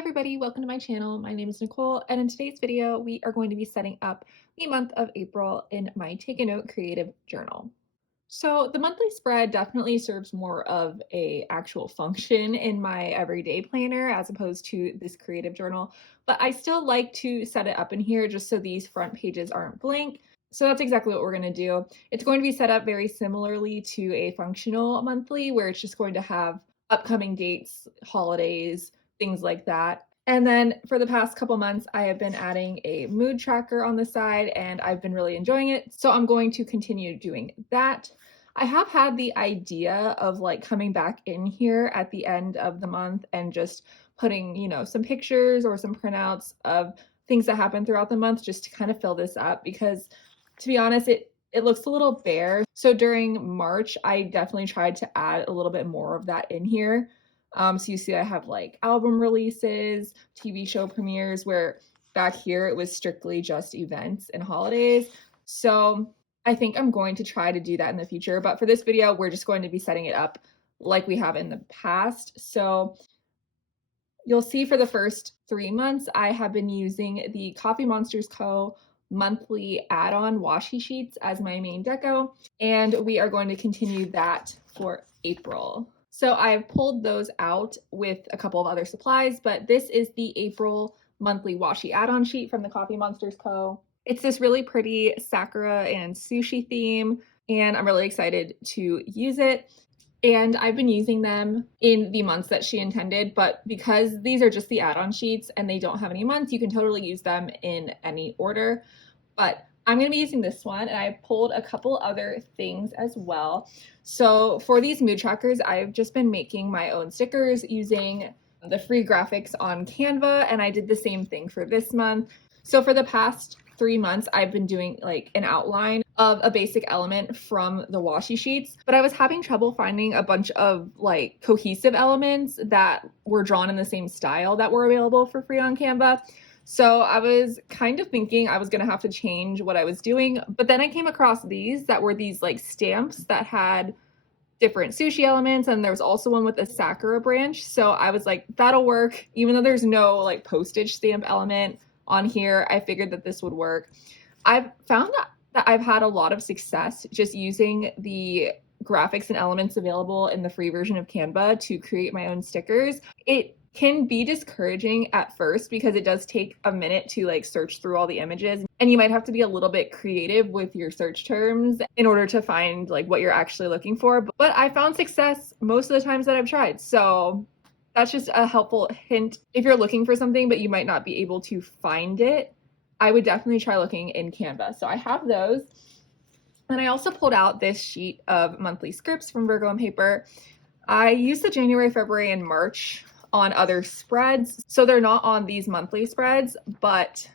everybody, welcome to my channel. My name is Nicole, and in today's video, we are going to be setting up the month of April in my Take a Note creative journal. So the monthly spread definitely serves more of a actual function in my everyday planner as opposed to this creative journal, but I still like to set it up in here just so these front pages aren't blank. So that's exactly what we're going to do. It's going to be set up very similarly to a functional monthly where it's just going to have upcoming dates, holidays, things like that. And then for the past couple months, I have been adding a mood tracker on the side and I've been really enjoying it. So I'm going to continue doing that. I have had the idea of like coming back in here at the end of the month and just putting, some pictures or some printouts of things that happen throughout the month just to kind of fill this up because to be honest, it looks a little bare. So during March, I definitely tried to add a little bit more of that in here. So you see I have like album releases, TV show premieres, where back here it was strictly just events and holidays. So I think I'm going to try to do that in the future. But for this video, we're just going to be setting it up like we have in the past. So you'll see for the first 3 months, I have been using the Coffee Monsters Co. monthly add-on washi sheets as my main deco, and we are going to continue that for April. So I've pulled those out with a couple of other supplies, but this is the April monthly washi add-on sheet from the Coffee Monsters Co. It's this really pretty sakura and sushi theme, and I'm really excited to use it. And I've been using them in the months that she intended, but because these are just the add-on sheets and they don't have any months, you can totally use them in any order. But I'm going to be using this one, and I pulled a couple other things as well. So for these mood trackers, I've just been making my own stickers using the free graphics on Canva, and I did the same thing for this month. So for the past 3 months, I've been doing like an outline of a basic element from the washi sheets, but I was having trouble finding a bunch of like cohesive elements that were drawn in the same style that were available for free on Canva. So I was kind of thinking I was going to have to change what I was doing, but then I came across these that were these like stamps that had different sushi elements, and there was also one with a sakura branch. So I was like, that'll work. Even though there's no like postage stamp element on here, I figured that this would work. I've found that I've had a lot of success just using the graphics and elements available in the free version of Canva to create my own stickers. It can be discouraging at first because it does take a minute to like search through all the images, and you might have to be a little bit creative with your search terms in order to find like what you're actually looking for. But I found success most of the times that I've tried. So that's just a helpful hint. If you're looking for something but you might not be able to find it, I would definitely try looking in Canva. So I have those. And I also pulled out this sheet of monthly scripts from Virgo and Paper. I used the January, February, and March on other spreads. So they're not on these monthly spreads, but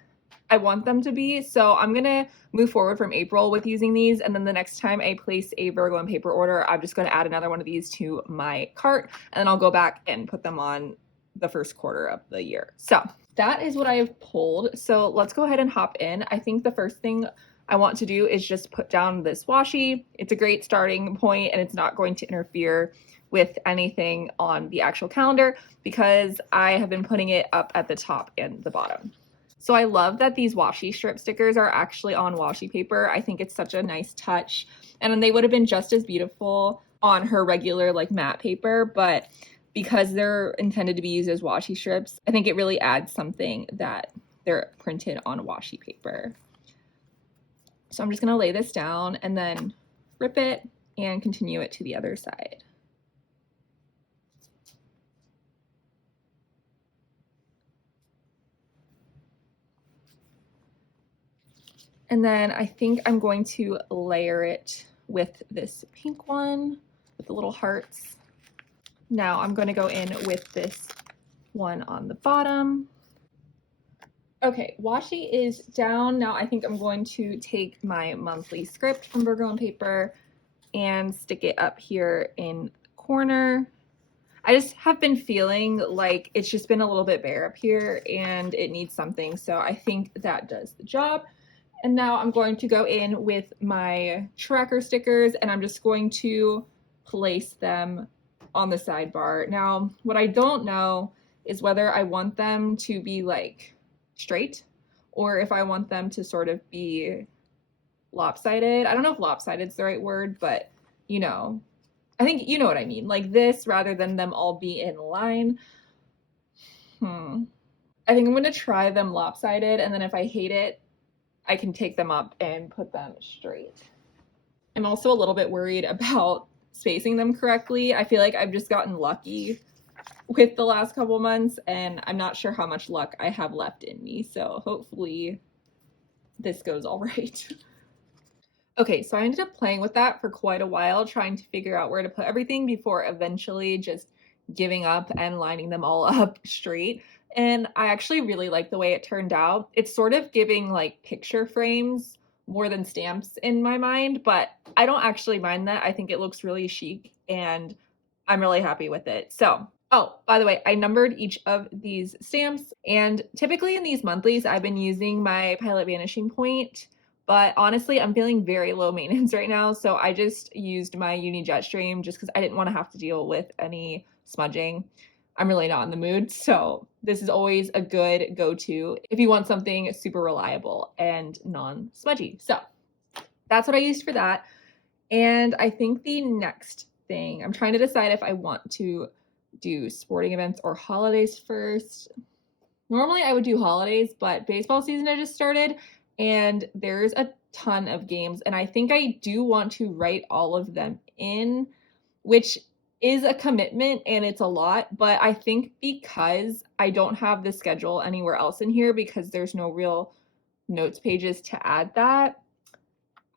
I want them to be. So I'm going to move forward from April with using these. And then the next time I place a Virgo and Paper order, I'm just going to add another one of these to my cart. And then I'll go back and put them on the first quarter of the year. So that is what I have pulled. So let's go ahead and hop in. I think the first thing I want to do is just put down this washi. It's a great starting point and it's not going to interfere with anything on the actual calendar because I have been putting it up at the top and the bottom. So I love that these washi strip stickers are actually on washi paper. I think it's such a nice touch, and they would have been just as beautiful on her regular like matte paper, but because they're intended to be used as washi strips, I think it really adds something that they're printed on washi paper. So I'm just going to lay this down and then rip it and continue it to the other side. And then I think I'm going to layer it with this pink one with the little hearts. Now I'm going to go in with this one on the bottom. Okay, washi is down. Now I think I'm going to take my monthly script from Virgo and Paper and stick it up here in the corner. I just have been feeling like it's just been a little bit bare up here and it needs something. So I think that does the job. And now I'm going to go in with my tracker stickers and I'm just going to place them on the sidebar. Now, what I don't know is whether I want them to be like straight or if I want them to sort of be lopsided. I don't know if lopsided is the right word, but you know, I think you know what I mean. Like this rather than them all be in line. I think I'm going to try them lopsided, and then if I hate it, I can take them up and put them straight. I'm also a little bit worried about spacing them correctly. I feel like I've just gotten lucky with the last couple months, and I'm not sure how much luck I have left in me. So hopefully this goes all right. Okay, so I ended up playing with that for quite a while, trying to figure out where to put everything before eventually just giving up and lining them all up straight. And I actually really like the way it turned out. It's sort of giving like picture frames more than stamps in my mind, but I don't actually mind that. I think it looks really chic and I'm really happy with it. So, oh, by the way, I numbered each of these stamps, and typically in these monthlies, I've been using my Pilot Vanishing Point, but honestly, I'm feeling very low maintenance right now, so I just used my Uni Jetstream just because I didn't want to have to deal with any smudging. I'm really not in the mood, so this is always a good go-to if you want something super reliable and non-smudgy. So that's what I used for that. And I think the next thing, I'm trying to decide if I want to do sporting events or holidays first. Normally I would do holidays, but baseball season had just started and there's a ton of games. And I think I do want to write all of them in, which is a commitment and it's a lot. But I think because I don't have the schedule anywhere else in here because there's no real notes pages to add that,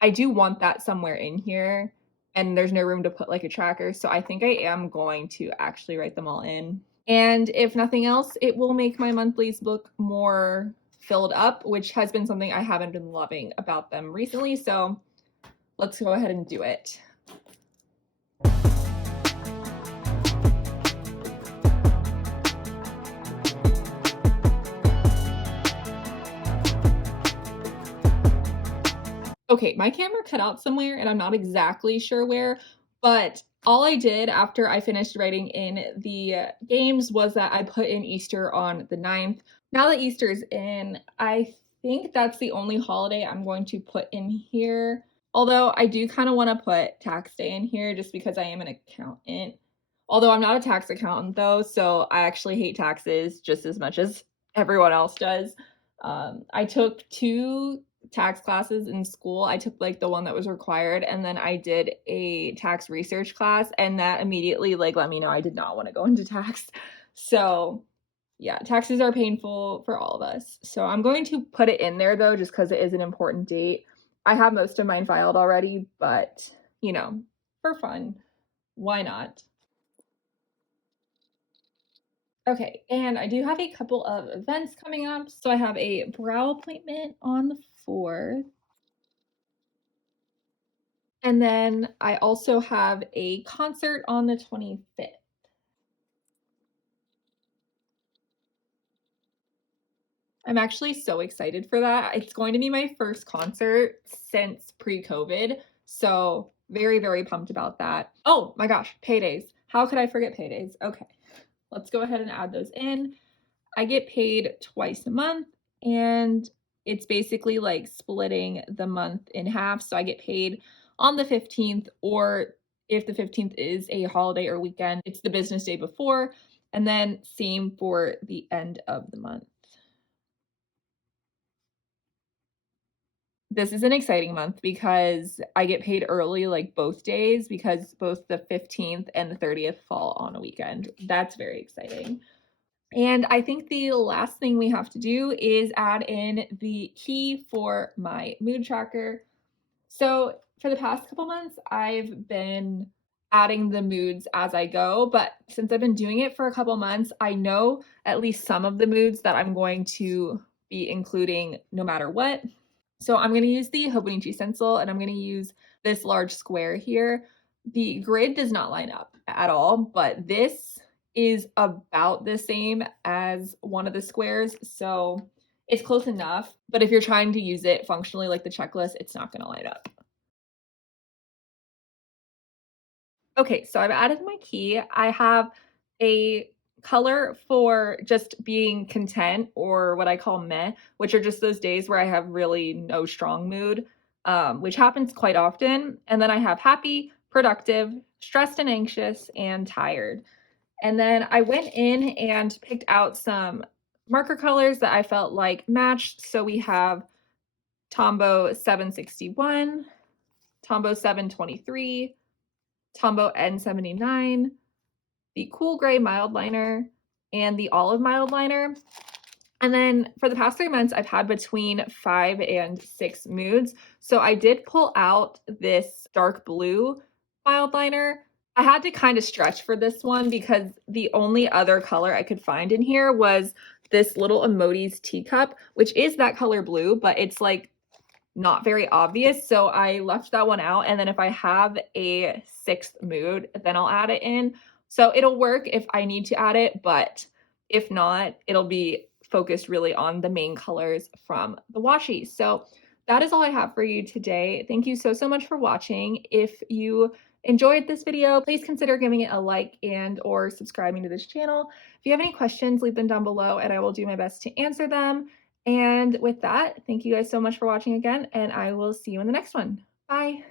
I do want that somewhere in here, and there's no room to put like a tracker. So I think I am going to actually write them all in. And if nothing else, it will make my monthlies look more filled up, which has been something I haven't been loving about them recently. So let's go ahead and do it. Okay, my camera cut out somewhere and I'm not exactly sure where, but all I did after I finished writing in the games was that I put in Easter on the 9th. Now that Easter's in, I think that's the only holiday I'm going to put in here. Although I do kind of want to put tax day in here just because I am an accountant. Although I'm not a tax accountant though, so I actually hate taxes just as much as everyone else does. I took 2 tax classes in school. I took like the one that was required, and then I did a tax research class, and that immediately like let me know I did not want to go into tax. So yeah, taxes are painful for all of us. So I'm going to put it in there though, just because it is an important date. I have most of mine filed already, but you know, for fun, why not? Okay, and I do have a couple of events coming up. So I have a brow appointment on the 4th. And then I also have a concert on the 25th. I'm actually so excited for that. It's going to be my first concert since pre-COVID. So very, very pumped about that. Oh my gosh, paydays. How could I forget paydays? Okay, let's go ahead and add those in. I get paid twice a month, and it's basically like splitting the month in half. So I get paid on the 15th, or if the 15th is a holiday or weekend, it's the business day before, and then same for the end of the month. This is an exciting month because I get paid early like both days because both the 15th and the 30th fall on a weekend. That's very exciting. And I think the last thing we have to do is add in the key for my mood tracker. So for the past couple months, I've been adding the moods as I go, but since I've been doing it for a couple months, I know at least some of the moods that I'm going to be including no matter what. So I'm going to use the Hobonichi stencil, and I'm going to use this large square here. The grid does not line up at all, but this is about the same as one of the squares, so it's close enough. But if you're trying to use it functionally like the checklist, it's not going to line up. Okay, so I've added my key. I have a color for just being content or what I call meh, which are just those days where I have really no strong mood, which happens quite often. And then I have happy, productive, stressed and anxious, and tired. And then I went in and picked out some marker colors that I felt like matched. So we have Tombow 761, Tombow 723, Tombow N79, the Cool Gray Mild Liner, and the Olive Mild Liner. And then for the past 3 months, I've had between 5 and 6 moods. So I did pull out this dark blue mild liner. I had to kind of stretch for this one because the only other color I could find in here was this little Emoti's teacup, which is that color blue, but it's like not very obvious. So I left that one out. And then if I have a 6th mood, then I'll add it in. So it'll work if I need to add it, but if not, it'll be focused really on the main colors from the washi. So that is all I have for you today. Thank you so, so much for watching. If you enjoyed this video, please consider giving it a like and or subscribing to this channel. If you have any questions, leave them down below and I will do my best to answer them. And with that, thank you guys so much for watching again, and I will see you in the next one. Bye.